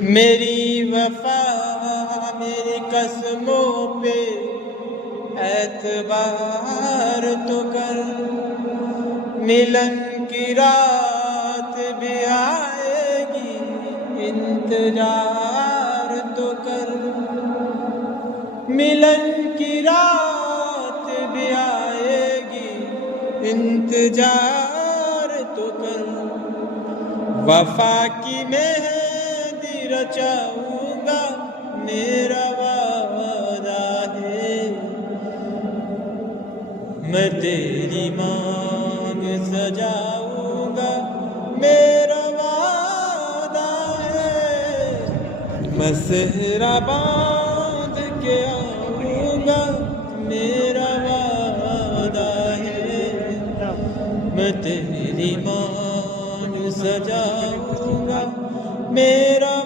میری وفا میری قسموں پہ اعتبار تو کر، ملن کی رات بھی آئے گی انتظار تو کر، ملن کی رات بھی آئے گی انتظار تو کر، وفا کی مہندی رچاؤں گا میرا وعدہ ہے، میں تیری مانگ سجاؤں گا میرا وعدہ ہے، میں صحرا باندھ کے آؤں گا میرا وعدہ ہے، میں تیری مانگ سجاؤں گا میرا